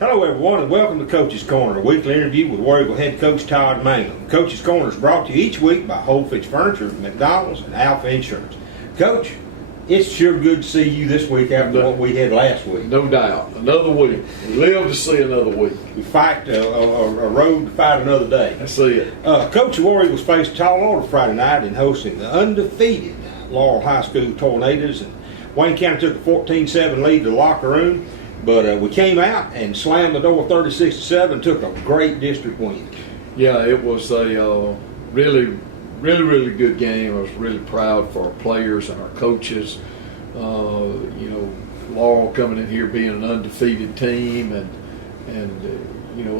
Hello, everyone, and welcome to Coach's Corner, a weekly interview with War Eagle head coach Todd Mangum. Coach's Corner is brought to you each week by Whole Foods Furniture, McDonald's, and Alpha Insurance. Coach, it's sure good to see you this week after what we had last week. No doubt. Another week. We live to see another week. We fight a road to fight another day. I see it. Coach, the War Eagles faced Tall Order Friday night in hosting the undefeated Laurel High School Tornadoes, and Wayne County took a 14-7 lead to the locker room. But we came out and slammed the door 36-7 and took a great district win. Yeah, it was a really good game. I was really proud for our players and our coaches. Laurel coming in here being an undefeated team and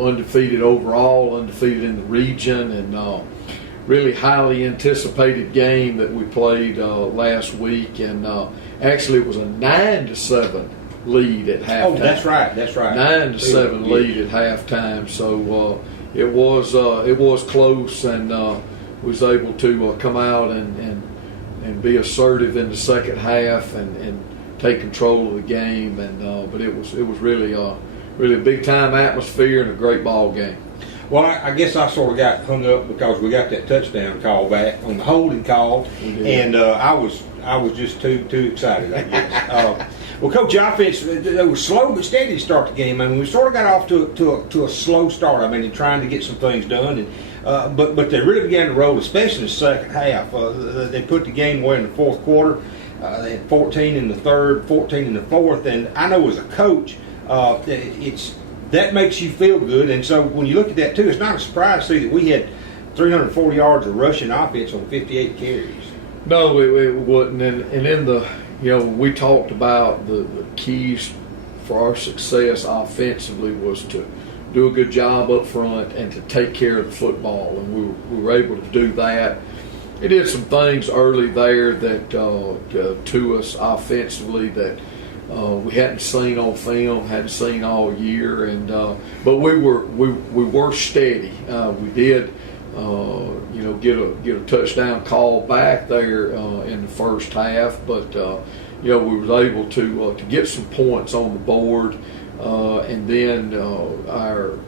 undefeated overall, undefeated in the region, and really highly anticipated game that we played last week. And actually, it was a 9-7 lead at halftime. Oh, that's right. 9-7 lead at halftime. So it was close, and was able to come out and be assertive in the second half and take control of the game. And but it was really a big time atmosphere and a great ball game. Well, I guess I sort of got hung up because we got that touchdown call back on the holding call, and I was just too excited, I guess. Well, Coach, offense, it was slow but steady to start the game. I mean, we sort of got off to a slow start. I mean, in trying to get some things done, and but they really began to roll, especially in the second half. They put the game away in the fourth quarter. They had 14 in the third, 14 in the fourth, and I know as a coach, that makes you feel good. And so when you look at that too, it's not a surprise to see that we had 340 yards of rushing offense on 58 carries. No, it wasn't. And in the we talked about the keys for our success offensively was to do a good job up front and to take care of the football, and we were able to do that. It did some things early there that to us offensively that we hadn't seen on film, hadn't seen all year, and but we were steady. We did get a touchdown call back there in the first half, but we was able to get some points on the board, and then our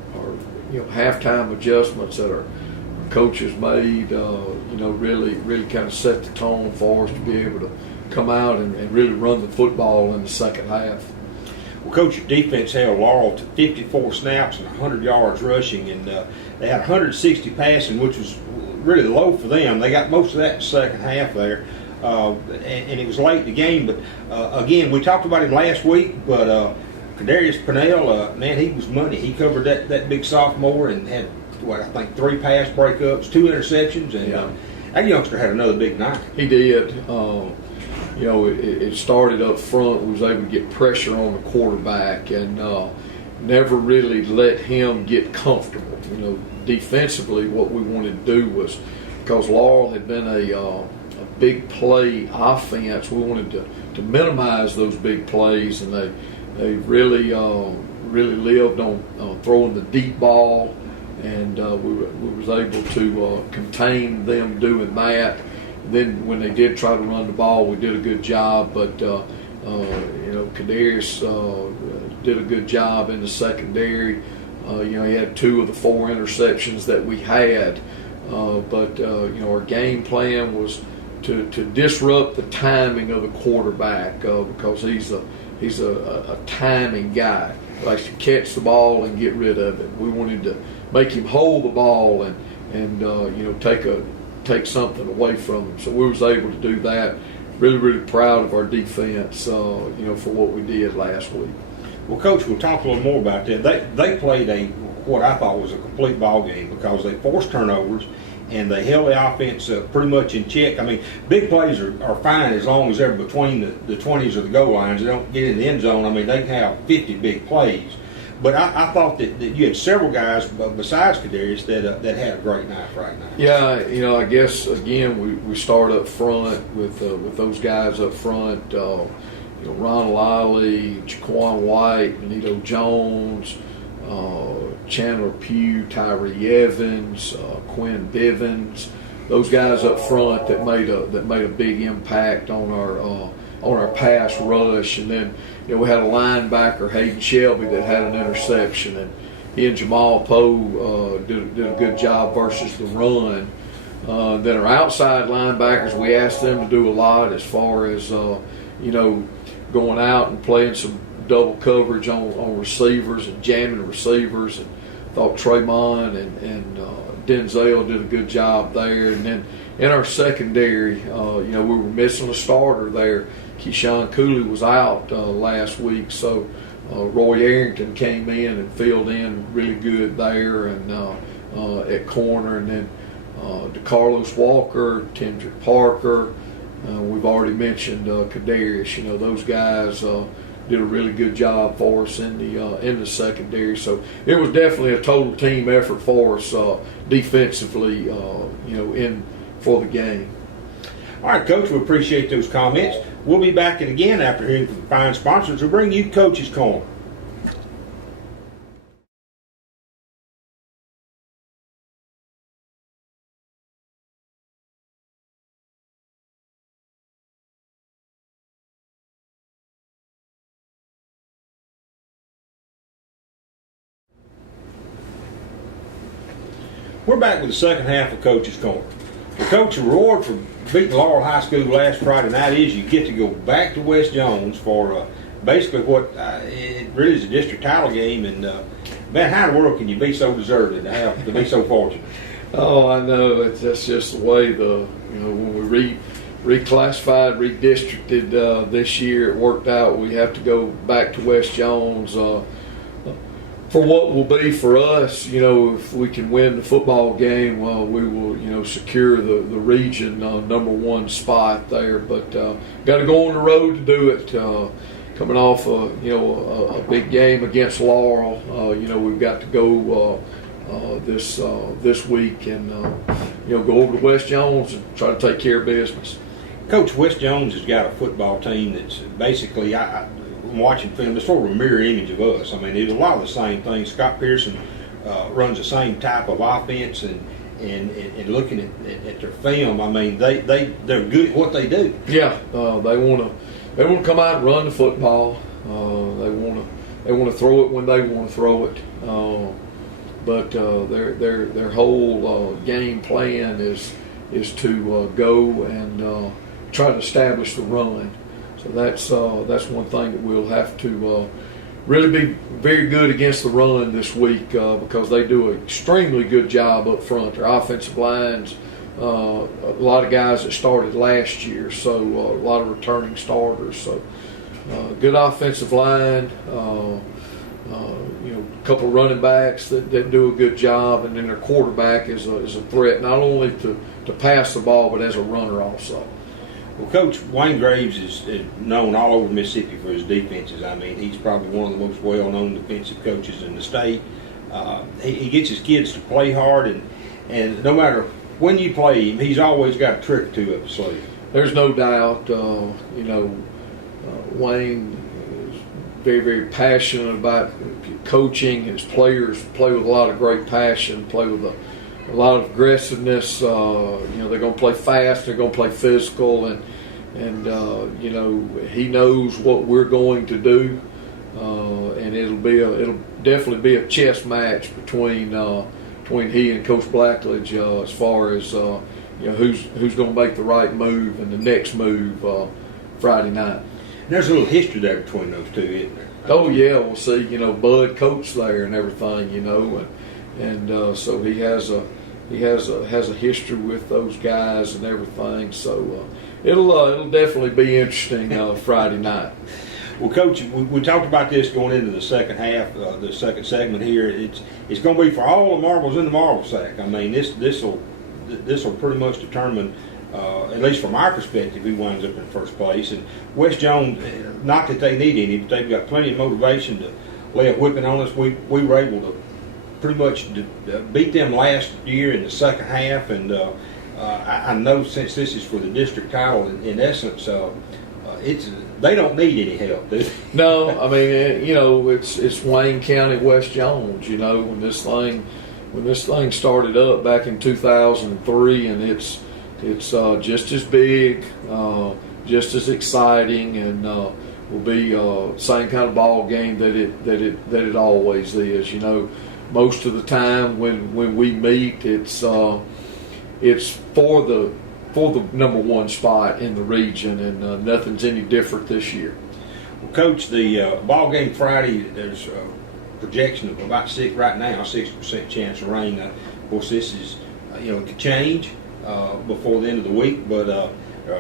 halftime adjustments that our coaches made really kind of set the tone for us to be able to come out and really run the football in the second half. Well, Coach, your defense held Laurel to 54 snaps and 100 yards rushing, and they had 160 passing, which was really low for them. They got most of that in the second half there, and it was late in the game. But again, we talked about him last week, but Kadarius Pennell, man, he was money. He covered that big sophomore and had, I think 3 pass breakups, 2 interceptions, and that youngster had another big night. He did. It started up front. We was able to get pressure on the quarterback and never really let him get comfortable. Defensively, what we wanted to do was, because Laurel had been a big play offense, we wanted to minimize those big plays, and they really lived on throwing the deep ball, and we was able to contain them doing that. Then when they did try to run the ball, we did a good job, but Kadarius did a good job in the secondary. He had 2 of the 4 interceptions that we had, but our game plan was to disrupt the timing of the quarterback because he's a timing guy. He likes to catch the ball and get rid of it. We wanted to make him hold the ball and take something away from him. So we was able to do that. Really proud of our defense, for what we did last week. Well, Coach, we'll talk a little more about that. They played what I thought was a complete ball game because they forced turnovers and they held the offense pretty much in check. I mean, big plays are fine as long as they're between the 20s or the goal lines. They don't get in the end zone. I mean, they can have 50 big plays. But I thought that you had several guys besides Kadarius that had a great night Friday night. Yeah, I guess again we start up front with those guys up front. Ronald Ollie, Jaquan White, Benito Jones, Chandler Pugh, Tyree Evans, Quinn Bivens. Those guys up front that made a big impact on our on our pass rush. And then we had a linebacker, Hayden Shelby, that had an interception, and he and Jamal Poe did a good job versus the run. Then our outside linebackers, we asked them to do a lot as far as going out and playing some double coverage on receivers and jamming receivers. And thought Tremont and Denzel did a good job there. And then in our secondary, we were missing a starter there. Keyshawn Cooley was out last week, so Roy Arrington came in and filled in really good there and at corner. And then DeCarlos Walker, Tendrick Parker, we've already mentioned Kadarius. Those guys did a really good job for us in the secondary. So it was definitely a total team effort for us defensively, in for the game. All right, Coach, we appreciate those comments. We'll be back again after hearing from fine sponsors to bring you Coach's Corner. We're back with the second half of Coach's Corner. The Coach, the reward for beating Laurel High School last Friday night is you get to go back to West Jones for basically what it really is a district title game. And man, how in the world can you be so deserving to be so fortunate? Oh, I know. That's just the way when we reclassified, redistricted this year, it worked out. We have to go back to West Jones. For what will be for us, if we can win the football game, we will, secure the region number one spot there. But got to go on the road to do it. Coming off, a big game against Laurel, we've got to go this week and go over to West Jones and try to take care of business. Coach, West Jones has got a football team that's basically watching film, it's sort of a mirror image of us. I mean, it's a lot of the same things. Scott Pearson runs the same type of offense, and looking at their film, I mean, they're good at what they do. Yeah, they want to come out and run the football. They want to throw it when they want to throw it. But their whole game plan is to go and try to establish the run. So that's one thing that we'll have to really be very good against the run this week because they do an extremely good job up front. Their offensive lines, a lot of guys that started last year, so a lot of returning starters. So good offensive line, a couple of running backs that do a good job, and then their quarterback is a threat not only to pass the ball but as a runner also. Well, Coach, Wayne Graves is known all over Mississippi for his defenses. I mean, he's probably one of the most well-known defensive coaches in the state. He gets his kids to play hard, and no matter when you play him, he's always got a trick or two up his sleeve. There's no doubt. Wayne is very, very passionate about coaching. His players play with a lot of great passion, play with a lot of aggressiveness. They're going to play fast. They're going to play physical, and he knows what we're going to do, and it'll definitely be a chess match between he and Coach Blackledge as far as who's going to make the right move and the next move Friday night. And there's a little history there between those two, isn't there? Oh yeah, we'll see. Bud coached there and everything, and so he has a history with those guys and everything. So it'll definitely be interesting Friday night. Well, Coach, we talked about this going into the second half, the second segment here. It's going to be for all the marbles in the marble sack. I mean, this will pretty much determine, at least from our perspective, who winds up in first place. And West Jones, not that they need any, but they've got plenty of motivation to lay a whipping on us. We were able to pretty much beat them last year in the second half, and I know since this is for the district title, in essence, they don't need any help, do they? No, I mean, it's Wayne County, West Jones. When this thing started up back in 2003, and it's just as big, just as exciting, and will be same kind of ball game that it always is. You know, most of the time when we meet, it's for the number one spot in the region, and nothing's any different this year. Well, Coach, the ball game Friday, there's a projection of about 60% chance of rain. Of course, this is, it could change before the end of the week, but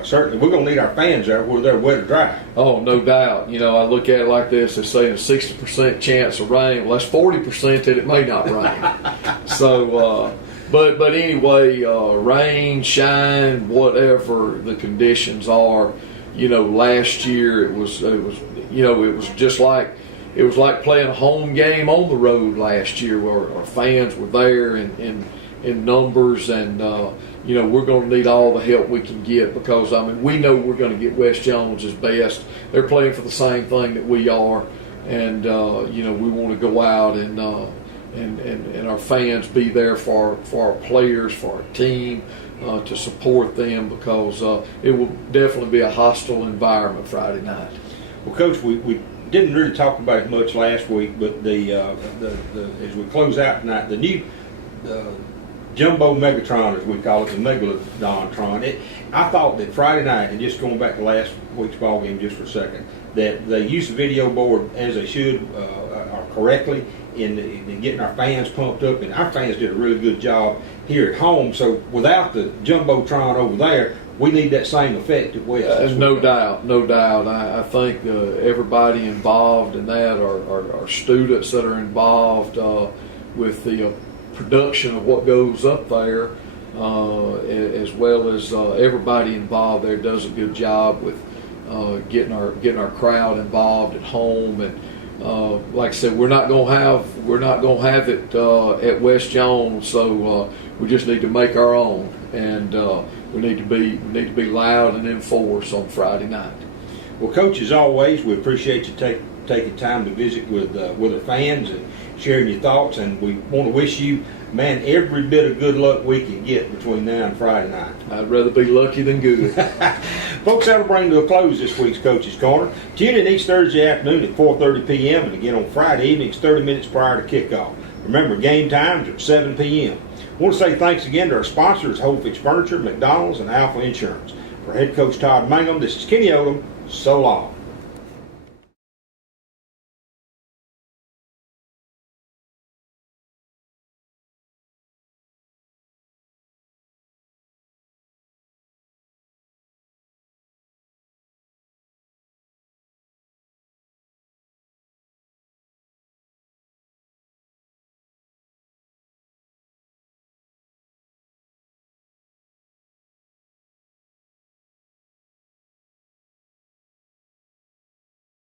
certainly we're going to need our fans there whether they're wet or dry. Oh, no doubt. I look at it like this: they're saying a 60% chance of rain. Well, that's 40% that it may not rain. So, but anyway, rain, shine, whatever the conditions are. Last year it was just like playing a home game on the road last year, where our fans were there in numbers, and we're going to need all the help we can get, because we know we're going to get West Jones's best. They're playing for the same thing that we are, and we want to go out and our fans be there for our players, for our team, to support them, because it will definitely be a hostile environment Friday night. Well, Coach, we didn't really talk about it much last week, but the as we close out tonight, the new Jumbo Megatron, as we call it, the Megalodontron. I thought that Friday night, and just going back to last week's ball game just for a second, that they used the video board as they should, or correctly, in getting our fans pumped up, and our fans did a really good job here at home. So without the Jumbotron over there, we need that same effect at West. No doubt. I think everybody involved in that are students that are involved with the production of what goes up there, as well as everybody involved there does a good job with getting our crowd involved at home. And like I said, we're not gonna have it at West Jones, so we just need to make our own, and we need to be loud and in force on Friday night. Well, Coach, as always, we appreciate you taking time to visit with our fans and sharing your thoughts, and we want to wish you, man, every bit of good luck we can get between now and Friday night. I'd rather be lucky than good. Folks, that'll bring to a close this week's Coach's Corner. Tune in each Thursday afternoon at 4:30 p.m. and again on Friday evenings 30 minutes prior to kickoff. Remember, game times are at 7 p.m. I want to say thanks again to our sponsors, Holfix Furniture, McDonald's, and Alpha Insurance. For head coach Todd Mangum, this is Kenny Odom. So long.